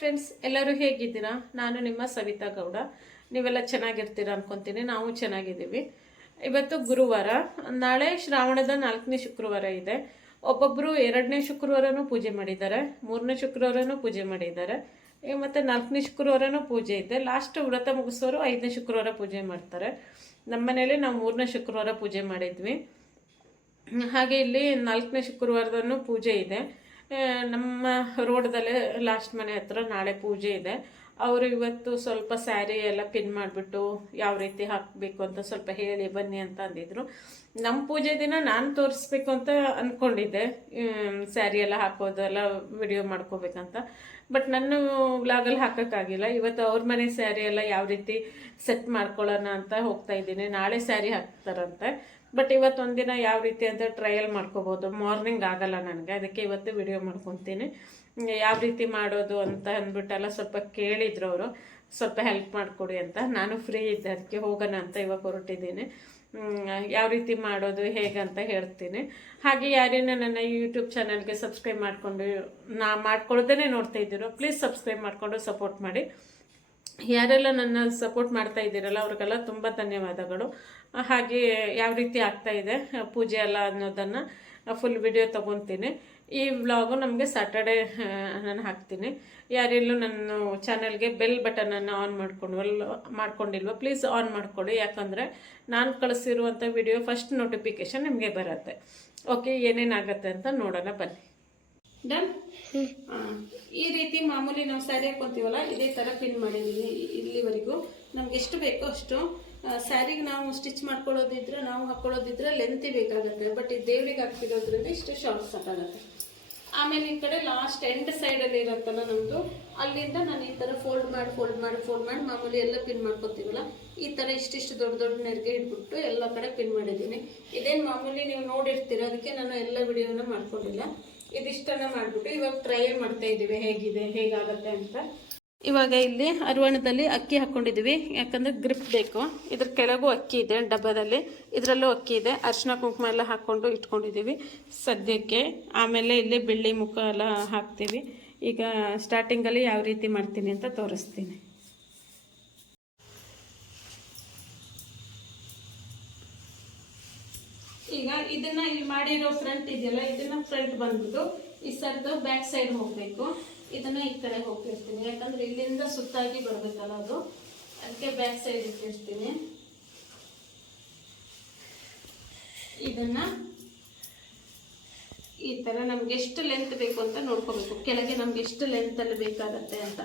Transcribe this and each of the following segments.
Friends, ಎಲ್ಲರೂ ಹೇಗಿದ್ದೀರಾ? ನಾನು ನಿಮ್ಮ ಸವಿತಾ ಗೌಡ. ನೀವೆಲ್ಲ ಚೆನ್ನಾಗಿರ್ತೀರಾ ಅನ್ಕೊತೀನಿ. ನಾವು ಚೆನ್ನಾಗಿದ್ದೀವಿ. ಇವತ್ತು ಗುರುವಾರ, ನಾಳೆ ಶ್ರಾವಣದ 4ನೇ ಶುಕ್ರವಾರ ಇದೆ. ಒಬ್ಬೊಬ್ಬರು 2ನೇ ಶುಕ್ರವಾರನೂ ಪೂಜೆ ಮಾಡಿದ್ದಾರೆ, 3ನೇ ಶುಕ್ರವಾರನೂ ಪೂಜೆ ಮಾಡಿದ್ದಾರೆ, ಮತ್ತು 4ನೇ ಶುಕ್ರವಾರನೂ ಪೂಜೆ ಇದೆ. ಲಾಸ್ಟ್ ವ್ರತ ಮುಗಿಸೋರು 5ನೇ ಶುಕ್ರವಾರ ಪೂಜೆ ಮಾಡ್ತಾರೆ. ನಮ್ಮ ಮನೇಲಿ ನಾವು 3ನೇ ಶುಕ್ರವಾರ ಪೂಜೆ ಮಾಡಿದ್ವಿ. ಹಾಗೆ ಇಲ್ಲಿ 4ನೇ ಶುಕ್ರವಾರದೂ ಪೂಜೆ ಇದೆ. ನಮ್ಮ ರೋಡ್ದಲ್ಲೇ ಲಾಸ್ಟ್ ಮನೆ ಹತ್ರ ನಾಳೆ ಪೂಜೆ ಇದೆ. ಅವರು ಇವತ್ತು ಸ್ವಲ್ಪ ಸ್ಯಾರಿ ಎಲ್ಲ ಪಿನ್ ಮಾಡಿಬಿಟ್ಟು ಯಾವ ರೀತಿ ಹಾಕಬೇಕು ಅಂತ ಸ್ವಲ್ಪ ಹೇಳಿ ಬನ್ನಿ ಅಂತ ಅಂದಿದ್ರು. ನಮ್ಮ ಪೂಜೆ ದಿನ ನಾನು ತೋರಿಸ್ಬೇಕು ಅಂತ ಅಂದ್ಕೊಂಡಿದ್ದೆ, ಸ್ಯಾರಿ ಎಲ್ಲ ಹಾಕೋದೆಲ್ಲ ವಿಡಿಯೋ ಮಾಡ್ಕೋಬೇಕಂತ. ಬಟ್ ನನ್ನ ವ್ಲಾಗಲ್ಲಿ ಹಾಕೋಕ್ಕಾಗಿಲ್ಲ. ಇವತ್ತು ಅವ್ರ ಮನೆ ಸ್ಯಾರಿ ಎಲ್ಲ ಯಾವ ರೀತಿ ಸೆಟ್ ಮಾಡ್ಕೊಳ್ಳೋಣ ಅಂತ ಹೋಗ್ತಾ ಇದ್ದೀನಿ. ನಾಳೆ ಸ್ಯಾರಿ ಹಾಕ್ತಾರಂತೆ. ಬಟ್ ಇವತ್ತು ಒಂದಿನ ಯಾವ ರೀತಿ ಅಂತ ಟ್ರಯಲ್ ಮಾಡ್ಕೋಬೋದು. ಮಾರ್ನಿಂಗ್ ಆಗಲ್ಲ ನನಗೆ, ಅದಕ್ಕೆ ಇವತ್ತು ವಿಡಿಯೋ ಮಾಡ್ಕೊತೀನಿ. ಯಾವ ರೀತಿ ಮಾಡೋದು ಅಂತ ಅಂದ್ಬಿಟ್ಟೆಲ್ಲ ಸ್ವಲ್ಪ ಕೇಳಿದ್ರು ಅವರು, ಸ್ವಲ್ಪ ಹೆಲ್ಪ್ ಮಾಡಿಕೊಡಿ ಅಂತ. ನಾನು ಫ್ರೀ ಇದ್ದೆ, ಅದಕ್ಕೆ ಹೋಗೋಣ ಅಂತ ಇವಾಗ ಹೊರಟಿದ್ದೀನಿ. ಯಾವ ರೀತಿ ಮಾಡೋದು ಹೇಗಂತ ಹೇಳ್ತೀನಿ. ಹಾಗೆ ಯಾರೇನೋ ನನ್ನ ಯೂಟ್ಯೂಬ್ ಚಾನಲ್ಗೆ ಸಬ್ಸ್ಕ್ರೈಬ್ ಮಾಡಿಕೊಂಡು ಮಾಡ್ಕೊಳ್ಳೋದೇ ನೋಡ್ತಾ ಇದ್ದೀರೋ, ಪ್ಲೀಸ್ ಸಬ್ಸ್ಕ್ರೈಬ್ ಮಾಡಿಕೊಂಡು ಸಪೋರ್ಟ್ ಮಾಡಿ. ಯಾರೆಲ್ಲ ನನ್ನ ಸಪೋರ್ಟ್ ಮಾಡ್ತಾ ಇದ್ದೀರಲ್ಲ ಅವ್ರಿಗೆಲ್ಲ ತುಂಬ ಧನ್ಯವಾದಗಳು. ಹಾಗೆ ಯಾವ ರೀತಿ ಆಗ್ತಾ ಇದೆ ಪೂಜೆ ಎಲ್ಲ ಅನ್ನೋದನ್ನು ಫುಲ್ ವಿಡಿಯೋ ತೊಗೊತೀನಿ. ಈ ವ್ಲಾಗು ನಮಗೆ ಸ್ಯಾಟರ್ಡೇ ನಾನು ಹಾಕ್ತೀನಿ. ಯಾರೆಲ್ಲೂ ನನ್ನ ಚಾನಲ್ಗೆ ಬೆಲ್ ಬಟನನ್ನು ಆನ್ ಮಾಡ್ಕೊಂಡಿಲ್ವ ಪ್ಲೀಸ್ ಆನ್ ಮಾಡಿಕೊಡಿ. ಯಾಕಂದರೆ ನಾನು ಕಳಿಸಿರುವಂಥ ವಿಡಿಯೋ ಫಸ್ಟ್ ನೋಟಿಫಿಕೇಷನ್ ನಿಮಗೆ ಬರುತ್ತೆ. ಓಕೆ, ಏನೇನಾಗುತ್ತೆ ಅಂತ ನೋಡೋಣ ಬನ್ನಿ. ಡನ್. ಈ ರೀತಿ ಮಾಮೂಲಿ ನಾವು ಸ್ಯಾರಿ ಹಾಕ್ಕೊತೀವಲ್ಲ, ಇದೇ ಥರ ಪಿನ್ ಮಾಡಿದ್ದೀವಿ. ಇಲ್ಲಿವರೆಗೂ ನಮ್ಗೆ ಎಷ್ಟು ಬೇಕೋ ಅಷ್ಟು. ಸ್ಯಾರಿಗೆ ನಾವು ಸ್ಟಿಚ್ ಮಾಡ್ಕೊಳ್ಳೋದಿದ್ರೆ, ನಾವು ಹಾಕ್ಕೊಳ್ಳೋದಿದ್ರೆ ಲೆಂತಿ ಬೇಕಾಗುತ್ತೆ. ಬಟ್ ಇದು ದೇವ್ರಿಗೆ ಹಾಕ್ತಿರೋದ್ರಿಂದ ಇಷ್ಟು ಶಾರ್ಟ್ ಸಾಕಾಗುತ್ತೆ. ಆಮೇಲೆ ಈ ಕಡೆ ಲಾಸ್ಟ್ ಎಂಡ್ ಸೈಡಲ್ಲಿ ಇರುತ್ತಲ್ಲ ನಮ್ಮದು, ಅಲ್ಲಿಂದ ನಾನು ಈ ಥರ ಫೋಲ್ಡ್ ಮಾಡಿ ಮಾಮೂಲಿ ಎಲ್ಲ ಪಿನ್ ಮಾಡ್ಕೊತೀವಲ್ಲ, ಈ ಥರ ಇಷ್ಟಿಷ್ಟು ದೊಡ್ಡ ನೆರಿಗೆ ಇಟ್ಬಿಟ್ಟು ಎಲ್ಲ ಕಡೆ ಪಿನ್ ಮಾಡಿದ್ದೀನಿ. ಇದೇನು ಮಾಮೂಲಿ ನೀವು ನೋಡಿರ್ತೀರ, ಅದಕ್ಕೆ ನಾನು ಎಲ್ಲ ವಿಡಿಯೋನ ಮಾಡ್ಕೊಂಡಿಲ್ಲ. ಇದಿಷ್ಟನ್ನು ಮಾಡಿಬಿಟ್ಟು ಇವಾಗ ಟ್ರಯಲ್ ಮಾಡ್ತಾ ಇದ್ದೀವಿ ಹೇಗಾಗುತ್ತೆ ಅಂತ. ಇವಾಗ ಇಲ್ಲಿ ಅರಿವಾಣದಲ್ಲಿ ಅಕ್ಕಿ ಹಾಕ್ಕೊಂಡಿದ್ದೀವಿ, ಯಾಕಂದರೆ ಗ್ರಿಪ್ ಬೇಕು. ಇದ್ರ ಕೆಳಗೂ ಅಕ್ಕಿ ಇದೆ ಡಬ್ಬದಲ್ಲಿ, ಇದರಲ್ಲೂ ಅಕ್ಕಿ ಇದೆ. ಅರಿಶಿನ ಕುಂಕುಮ ಎಲ್ಲ ಹಾಕ್ಕೊಂಡು ಇಟ್ಕೊಂಡಿದ್ದೀವಿ ಸದ್ಯಕ್ಕೆ. ಆಮೇಲೆ ಇಲ್ಲಿ ಬೆಳ್ಳಿ ಮುಖ ಎಲ್ಲ ಹಾಕ್ತೀವಿ. ಈಗ ಸ್ಟಾರ್ಟಿಂಗಲ್ಲಿ ಯಾವ ರೀತಿ ಮಾಡ್ತೀನಿ ಅಂತ ತೋರಿಸ್ತೀನಿ. ಈಗ ಇದನ್ನ ಇಲ್ಲಿ ಮಾಡಿರೋ ಫ್ರಂಟ್ ಇದೆಯಲ್ಲ, ಇದನ್ನ ಫ್ರಂಟ್ ಬಂದ್ಬಿಟ್ಟು ಈ ಸರ್ದು ಬ್ಯಾಕ್ ಸೈಡ್ ಹೋಗಬೇಕು. ಇದನ್ನ ಈ ಕಡೆ ಹೋಗ್ತಿರ್ತೀನಿ, ಯಾಕಂದ್ರೆ ಇಲ್ಲಿಂದ ಸುತ್ತಾಗಿ ಬರ್ಬೇಕಲ್ಲ ಅದು, ಅದಕ್ಕೆ ಬ್ಯಾಕ್ ಸೈಡ್ ಇಟ್ಟಿರ್ತೀನಿ. ಇದನ್ನ ಈ ತರ ನಮ್ಗೆ ಎಷ್ಟು ಲೆಂತ್ ಬೇಕು ಅಂತ ನೋಡ್ಕೋಬೇಕು. ಕೆಳಗೆ ನಮ್ಗೆ ಎಷ್ಟು ಲೆಂತ್ ಅಲ್ಲಿ ಬೇಕಾಗತ್ತೆ ಅಂತ.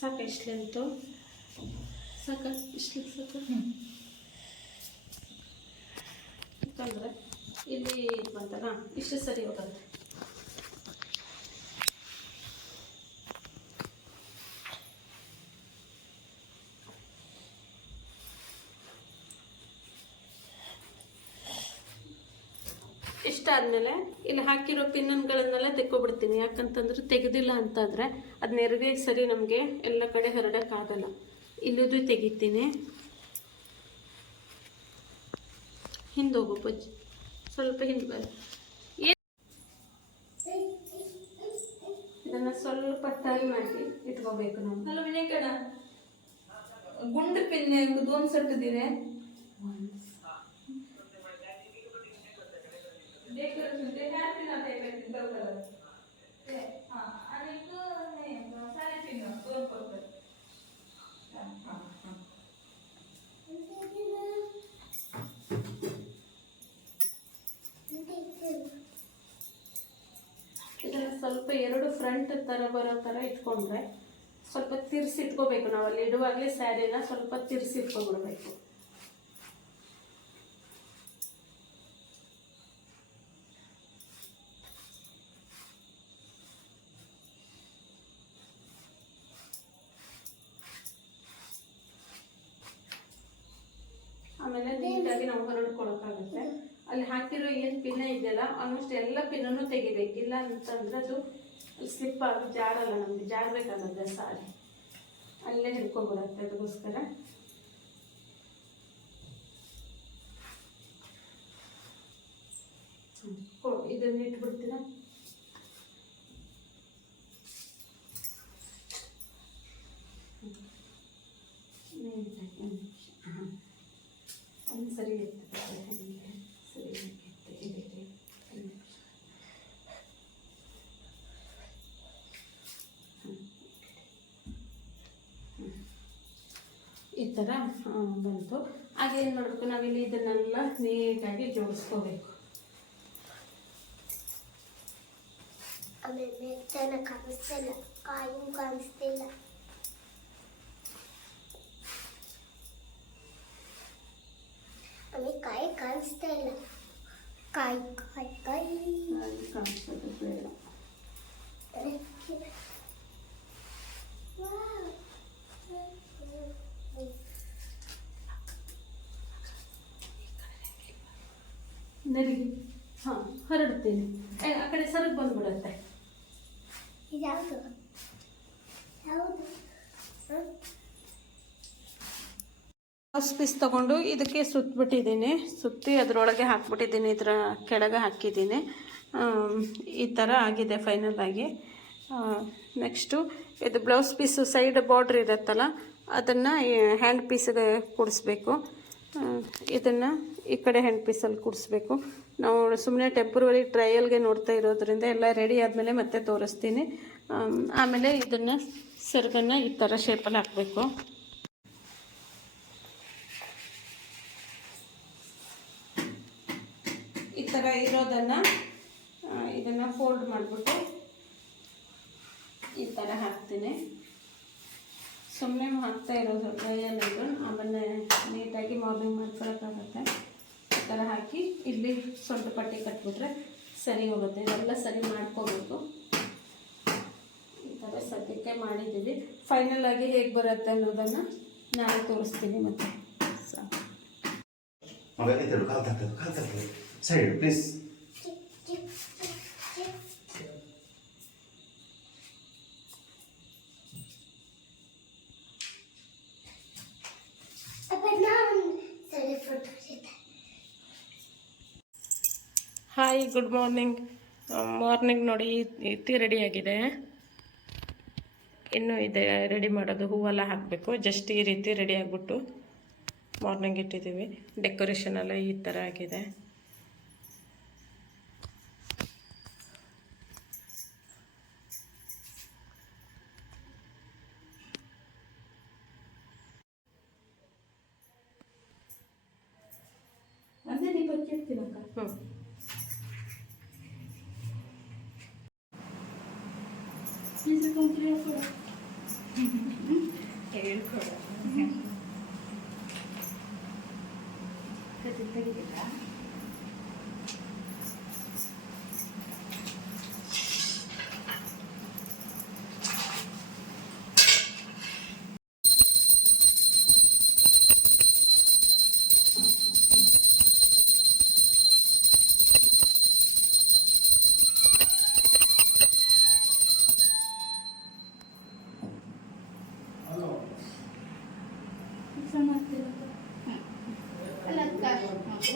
ಸಾಕ ಇಷ್ಟು ಲೆಂತು ಸಾಕ, ಇಷ್ಟು ಸಾಕ. ಯಾಕಂದ್ರೆ ಇಲ್ಲಿ ಬಂತಲ್ಲ, ಇಷ್ಟು ಸರಿ ಹೋಗುತ್ತೆ. ಇಷ್ಟಾದ್ಮೇಲೆ ಇಲ್ಲಿ ಹಾಕಿರೋ ಪಿನ್ನನ್ಗಳನ್ನೆಲ್ಲ ತೆಕ್ಕೊಬಿಡ್ತೀನಿ. ಯಾಕಂತಂದ್ರೆ ತೆಗೆದಿಲ್ಲ ಅಂತಂದರೆ ಅದು ನೆರಿಗೆ ಸರಿ ನಮಗೆ ಎಲ್ಲ ಕಡೆ ಹರಡೋಕ್ಕಾಗಲ್ಲ. ಇಲ್ಲಿದು ತೆಗಿತೀನಿ. ಹಿಂದೋಗು ಪಜ್ಜಿ, ಸ್ವಲ್ಪ ಹಿಂದೆ ಬರ. ಇದನ್ನು ಸ್ವಲ್ಪ ಟೈ ಮಾಡಿ ಇಟ್ಕೋಬೇಕು ನಾವು. ಹಲೋ ಮನೆ ಕಡ ಗುಂಡು ಪಿನ್ನೆ ದೋನ್ ಸಟ್ಟದಿರೆ ಇದನ್ನು ಸ್ವಲ್ಪ ಎರಡು ಫ್ರಂಟ್ ಥರ ಬರೋ ಥರ ಇಟ್ಕೊಂಡ್ರೆ ಸ್ವಲ್ಪ ತಿರ್ಸಿ ಇಟ್ಕೋಬೇಕು. ನಾವು ಅಲ್ಲಿ ಇಡುವಾಗಲೇ ಸ್ಯಾರಿನ ಸ್ವಲ್ಪ ತಿರ್ಸಿ ಇಟ್ಕೊಂಡ್ಬಿಡ್ಬೇಕು. ಆಮೇಲೆ ನೀಟಾಗಿ ನಾವು ಹೊರಡ್ಕೊಳಕ್ಕಾಗುತ್ತೆ. ಅಲ್ಲಿ ಹಾಕಿರೋ ಏನು ಪಿನ್ನ ಇದೆಯಲ್ಲ, ಆಲ್ಮೋಸ್ಟ್ ಎಲ್ಲ ಪಿನ್ನೂ ತೆಗಿಬೇಕಿಲ್ಲ ಅಂತಂದ್ರೆ ಅದು ಸ್ಲಿಪ್ ಆಗಿ ಜಾರಲ್ಲ, ನಮಗೆ ಜಾರಬೇಕಾಗುತ್ತೆ ಸಾರಿ, ಅಲ್ಲೇ ಹಿಡ್ಕೊಬಿಡತ್ತೆ. ಅದಕ್ಕೋಸ್ಕರ ಇದನ್ನ ಇಟ್ಬಿಡ್ತೀರಾ? ಒಂದು ಸರಿ ಈ ಥರ ಬಂತು. ಹಾಗೇನು ಮಾಡಬೇಕು, ನಾವಿಲ್ಲಿ ಇದನ್ನೆಲ್ಲ ನೀಟಾಗಿ ಜೋಡಿಸ್ಕೋಬೇಕು. ಆಮೇಲೆ ಚೆನ್ನಾಗಿ ಕಾಣಿಸ್ತಿಲ್ಲ, ಕಾಯಿ ಕಾಣಿಸ್ತಿಲ್ಲ. ಆಮೇಲೆ ಕಾಯಿ ಕಾಣಿಸ್ತಾ ಇಲ್ಲ, ಕಾಯಿ ಕಾಯಿ ಕಾಯಿ ಕಾಣಿಸೋದು ಬೇಡ. ನೆರಿಗೆ ಹಾಂ ಹರಡ್ತೀನಿ. ಆ ಕಡೆ ಸರಗ್ ಬಂದ್ಬಿಡತ್ತೆ. ಇದ್ಯಾವುದು ಯಾವುದು? ಬ್ಲೌಸ್ ಪೀಸ್ ತೊಗೊಂಡು ಇದಕ್ಕೆ ಸುತ್ತಬಿಟ್ಟಿದ್ದೀನಿ, ಸುತ್ತಿ ಅದರೊಳಗೆ ಹಾಕ್ಬಿಟ್ಟಿದ್ದೀನಿ, ಇದರ ಕೆಳಗೆ ಹಾಕಿದ್ದೀನಿ. ಈ ಥರ ಆಗಿದೆ ಫೈನಲ್ ಆಗಿ. ನೆಕ್ಸ್ಟು ಇದು ಬ್ಲೌಸ್ ಪೀಸು ಸೈಡ್ ಬಾರ್ಡ್ರ್ ಇರುತ್ತಲ್ಲ, ಅದನ್ನು ಹ್ಯಾಂಡ್ ಪೀಸಿಗೆ ಕೂಡಿಸ್ಬೇಕು. ಇದನ್ನು ಈ ಕಡೆ ಹ್ಯಾಂಡ್ ಪೀಸಲ್ಲಿ ಕೂಡಿಸ್ಬೇಕು. ನಾವು ಸುಮ್ಮನೆ ಟೆಂಪ್ರವರಿ ಟ್ರಯಲ್ಗೆ ನೋಡ್ತಾ ಇರೋದ್ರಿಂದ ಎಲ್ಲ ರೆಡಿ ಆದಮೇಲೆ ಮತ್ತೆ ತೋರಿಸ್ತೀನಿ. ಆಮೇಲೆ ಇದನ್ನು ಸೆರಗನ್ನು ಈ ಥರ ಶೇಪಲ್ಲಿ ಹಾಕಬೇಕು. ಈ ಥರ ಇರೋದನ್ನು ಇದನ್ನು ಫೋಲ್ಡ್ ಮಾಡಿಬಿಟ್ಟು ಈ ಥರ ಹಾಕ್ತೀನಿ. ಸುಮ್ಮನೆ ಹಾಕ್ತಾ ಇರೋದು ಟ್ರಯಲ್ ಇದು, ಆಮೇಲೆ ನೀಟಾಗಿ ಮಾರ್ನಿಂಗ್ ಮಾಡ್ಕೊಳಕ್ಕಾಗತ್ತೆ. ಈ ಥರ ಹಾಕಿ ಇಲ್ಲಿ ಸೊಂಟ ಪಟ್ಟಿ ಕಟ್ಬಿಟ್ರೆ ಸರಿ ಹೋಗುತ್ತೆ. ಇದೆಲ್ಲ ಸರಿ ಮಾಡ್ಕೋಬೇಕು. ಈ ಥರ ಸದ್ಯಕ್ಕೆ ಮಾಡಿದ್ದೀವಿ. ಫೈನಲ್ ಆಗಿ ಹೇಗೆ ಬರುತ್ತೆ ಅನ್ನೋದನ್ನು ನಾಳೆ ತೋರಿಸ್ತೀನಿ. ಮತ್ತೆ side please. Hi, good morning. Morning ನೋಡಿ ಇತ್ತಿ ರೆಡಿಯಾಗಿದೆ. ಇನ್ನೂ ಇದೆ ರೆಡಿ ಮಾಡೋದು, ಹೂವೆಲ್ಲ ಹಾಕಬೇಕು. ಜಸ್ಟ್ ಈ ರೀತಿ ರೆಡಿ ಆಗಿಬಿಟ್ಟು ಮಾರ್ನಿಂಗ್ ಇಟ್ಟಿದ್ದೀವಿ. ಡೆಕೋರೇಷನ್ ಎಲ್ಲ ಈ ಥರ ಆಗಿದೆ. ಅದೇ ನೀವು ಬರ್ತಿರ್ತೀನಕ್ಕ. ಹೇಳ್ಕೊಡ ತೆಗಿಲ್ಲ.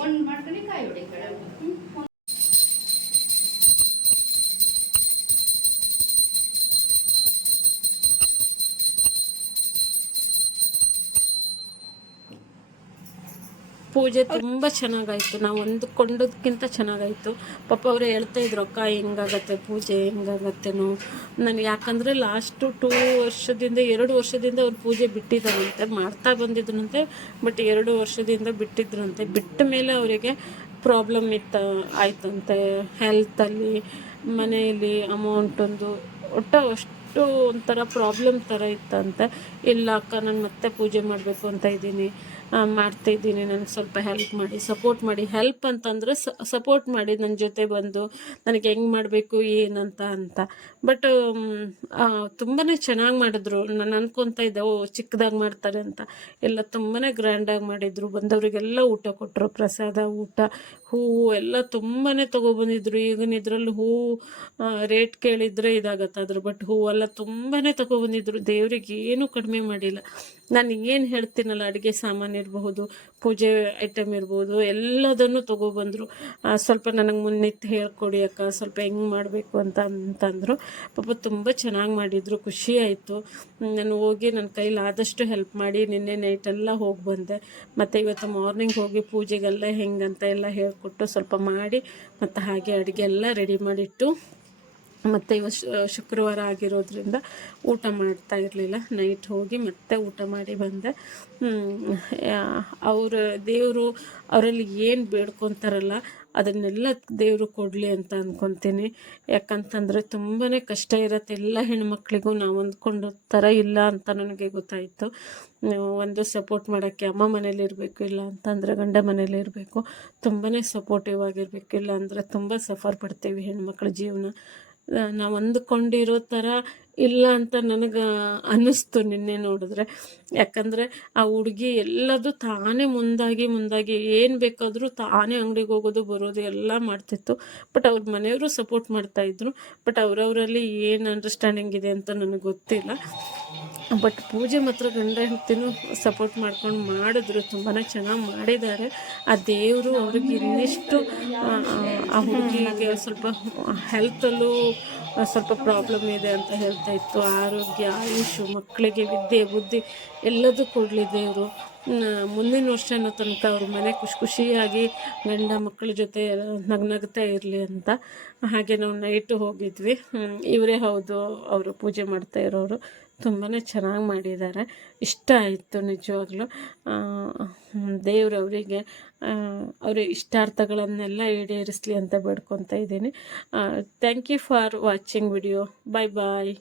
ಒಂದು ಮಾಡ್ಕೊಂಡು ಕಾಯಿ ಹೊಡಿ ಕಡೆ. ಪೂಜೆ ತುಂಬ ಚೆನ್ನಾಗಾಯಿತು. ನಾವು ಅಂದುಕೊಂಡೋದಕ್ಕಿಂತ ಚೆನ್ನಾಗಾಯಿತು. ಪಾಪ ಅವರು ಹೇಳ್ತಾ ಇದ್ರು, ಅಕ್ಕ ಹೆಂಗಾಗತ್ತೆ ಪೂಜೆ, ಹೆಂಗಾಗತ್ತೇನೋ. ನನಗೆ ಯಾಕಂದರೆ ಲಾಸ್ಟು 2 ವರ್ಷದಿಂದ ಅವ್ರು ಪೂಜೆ ಬಿಟ್ಟಿದ್ದಾರಂತೆ, ಮಾಡ್ತಾ ಬಂದಿದ್ರಂತೆ. ಬಟ್ 2 ವರ್ಷದಿಂದ ಬಿಟ್ಟಿದ್ರಂತೆ. ಬಿಟ್ಟ ಮೇಲೆ ಅವರಿಗೆ ಪ್ರಾಬ್ಲಮ್ ಆಯ್ತಂತೆ ಹೆಲ್ತಲ್ಲಿ, ಮನೆಯಲ್ಲಿ ಅಮೌಂಟೊಂದು ಅಷ್ಟು ಒಂಥರ ಪ್ರಾಬ್ಲಮ್ ಥರ ಇತ್ತಂತೆ. ಇಲ್ಲ ಅಕ್ಕ, ನಾನು ಮತ್ತೆ ಪೂಜೆ ಮಾಡಬೇಕು ಅಂತ ಇದ್ದೀನಿ, ಮಾಡ್ತಾಯಿದ್ದೀನಿ, ನನಗೆ ಸ್ವಲ್ಪ ಹೆಲ್ಪ್ ಮಾಡಿ, ಸಪೋರ್ಟ್ ಮಾಡಿ. ಹೆಲ್ಪ್ ಅಂತಂದರೆ ಸಪೋರ್ಟ್ ಮಾಡಿ, ನನ್ನ ಜೊತೆ ಬಂದು ನನಗೆ ಹೆಂಗೆ ಮಾಡಬೇಕು ಏನಂತ. ಬಟ್ ತುಂಬಾ ಚೆನ್ನಾಗಿ ಮಾಡಿದ್ರು. ನಾನು ಅಂದ್ಕೊತಾ ಇದ್ದೆ ಚಿಕ್ಕದಾಗಿ ಮಾಡ್ತಾರೆ ಅಂತ. ಎಲ್ಲ ತುಂಬಾ ಗ್ರ್ಯಾಂಡಾಗಿ ಮಾಡಿದರು. ಬಂದವರಿಗೆಲ್ಲ ಊಟ ಕೊಟ್ಟರು, ಪ್ರಸಾದ, ಊಟ, ಹೂವು ಎಲ್ಲ ತುಂಬಾ ತೊಗೊಬಂದಿದ್ರು. ಈಗಿನ ಇದರಲ್ಲಿ ಹೂವು ರೇಟ್ ಕೇಳಿದರೆ ಇದಾಗತ್ತೆ ಅದ್ರ, ಬಟ್ ಹೂವೆಲ್ಲ ತುಂಬಾ ತೊಗೊಬಂದಿದ್ರು. ದೇವ್ರಿಗೆ ಏನೂ ಕಡಿಮೆ ಮಾಡಿಲ್ಲ. ನಾನು ಏನು ಹೇಳ್ತೀನಲ್ಲ, ಅಡುಗೆ ಸಾಮಾನು ಇರಬಹುದು, ಪೂಜೆ ಐಟಮ್ ಇರ್ಬೋದು, ಎಲ್ಲದನ್ನು ತೊಗೊಬಂದರು. ಸ್ವಲ್ಪ ನನಗೆ ಮುನ್ನಿತ್ತು ಹೇಳ್ಕೊಡಿ ಅಕ್ಕ, ಸ್ವಲ್ಪ ಹೆಂಗೆ ಮಾಡಬೇಕು ಅಂತಂದರು. ಪಾಪ ತುಂಬ ಚೆನ್ನಾಗಿ ಮಾಡಿದರು, ಖುಷಿ ಆಯಿತು. ನಾನು ಹೋಗಿ ನನ್ನ ಕೈಲಾದಷ್ಟು ಹೆಲ್ಪ್ ಮಾಡಿ ನಿನ್ನೆ ನೈಟೆಲ್ಲ ಹೋಗಿ ಬಂದೆ. ಮತ್ತು ಇವತ್ತು ಮಾರ್ನಿಂಗ್ ಹೋಗಿ ಪೂಜೆಗೆಲ್ಲ ಹೆಂಗಂತ ಎಲ್ಲ ಹೇಳಿಕೊಟ್ಟು ಸ್ವಲ್ಪ ಮಾಡಿ ಮತ್ತು ಹಾಗೆ ಅಡುಗೆ ಎಲ್ಲ ರೆಡಿ ಮಾಡಿಟ್ಟು, ಮತ್ತು ಇವತ್ತು ಶುಕ್ರವಾರ ಆಗಿರೋದ್ರಿಂದ ಊಟ ಮಾಡ್ತಾ ಇರಲಿಲ್ಲ. ನೈಟ್ ಹೋಗಿ ಮತ್ತೆ ಊಟ ಮಾಡಿ ಬಂದೆ. ಅವರ ದೇವರು ಅವರಲ್ಲಿ ಏನು ಬೇಡ್ಕೊತಾರಲ್ಲ ಅದನ್ನೆಲ್ಲ ದೇವರು ಕೊಡಲಿ ಅಂತ ಅಂದ್ಕೊತೀನಿ. ಯಾಕಂತಂದರೆ ತುಂಬಾ ಕಷ್ಟ ಇರುತ್ತೆ ಎಲ್ಲ ಹೆಣ್ಮಕ್ಳಿಗೂ. ನಾವು ಅಂದ್ಕೊಂಡು ಥರ ಇಲ್ಲ ಅಂತ ನನಗೆ ಗೊತ್ತಾಯಿತು. ಒಂದು ಸಪೋರ್ಟ್ ಮಾಡೋಕ್ಕೆ ಅಮ್ಮ ಮನೇಲಿರಬೇಕು, ಇಲ್ಲ ಅಂತಂದರೆ ಗಂಡ ಮನೇಲಿರಬೇಕು. ತುಂಬಾ ಸಪೋರ್ಟಿವ್ ಆಗಿರಬೇಕು, ಇಲ್ಲ ಅಂದರೆ ತುಂಬ ಸಫರ್ ಪಡ್ತೀವಿ ಹೆಣ್ಮಕ್ಳ ಜೀವನ. ನಾವು ಅಂದ್ಕೊಂಡಿರೋ ಥರ ಇಲ್ಲ ಅಂತ ನನಗೆ ಅನ್ನಿಸ್ತು ನಿನ್ನೆ ನೋಡಿದ್ರೆ. ಯಾಕಂದರೆ ಆ ಹುಡುಗಿ ಎಲ್ಲದು ತಾನೇ ಮುಂದಾಗಿ ಏನು ಬೇಕಾದರೂ ತಾನೇ ಅಂಗಡಿಗೆ ಹೋಗೋದು ಬರೋದು ಎಲ್ಲ ಮಾಡ್ತಿತ್ತು. ಬಟ್ ಅವ್ರ ಮನೆಯವರು ಸಪೋರ್ಟ್ ಮಾಡ್ತಾಯಿದ್ರು. ಬಟ್ ಅವರವರಲ್ಲಿ ಏನು ಅಂಡರ್ಸ್ಟ್ಯಾಂಡಿಂಗ್ ಇದೆ ಅಂತ ನನಗೆ ಗೊತ್ತಿಲ್ಲ. ಬಟ್ ಪೂಜೆ ಮಾತ್ರ ಗಂಡ ಹೆಂಡ್ತಿನೂ ಸಪೋರ್ಟ್ ಮಾಡ್ಕೊಂಡು ಮಾಡಿದ್ರು, ತುಂಬಾ ಚೆನ್ನಾಗಿ ಮಾಡಿದ್ದಾರೆ. ಆ ದೇವರು ಅವ್ರಿಗೆ ಇನ್ನಿಷ್ಟು ಆ ಹುಡುಗಿಗೆ ಸ್ವಲ್ಪ ಹೆಲ್ತಲ್ಲೂ ಸ್ವಲ್ಪ ಪ್ರಾಬ್ಲಮ್ ಇದೆ ಅಂತ ಹೇಳ್ತಾ ಇತ್ತು. ಆರೋಗ್ಯ, ಆಯುಷು, ಮಕ್ಕಳಿಗೆ ವಿದ್ಯೆ ಬುದ್ಧಿ ಎಲ್ಲದೂ ಕೊಡಲಿ ದೇವರು. ಮುಂದಿನ ವರ್ಷನೂ ತನಕ ಅವ್ರ ಮನೆ ಖುಷಿಯಾಗಿ ಗಂಡ ಮಕ್ಕಳ ಜೊತೆ ನಗ್ನಗ್ತಾ ಇರಲಿ ಅಂತ. ಹಾಗೆ ನಾವು ನೈಟು ಹೋಗಿದ್ವಿ. ಇವರೇ ಹೌದು ಅವರು ಪೂಜೆ ಮಾಡ್ತಾ ಇರೋರು. ತುಂಬಾ ಚೆನ್ನಾಗಿ ಮಾಡಿದ್ದಾರೆ, ಇಷ್ಟ ಆಯಿತು ನಿಜವಾಗ್ಲೂ. ದೇವರು ಅವರಿಗೆ ಅವರ ಇಷ್ಟಾರ್ಥಗಳನ್ನೆಲ್ಲ ಈಡೇರಿಸಲಿ ಅಂತ ಬೇಡ್ಕೊತಾ ಇದ್ದೀನಿ. Thank you for watching video. Bye bye.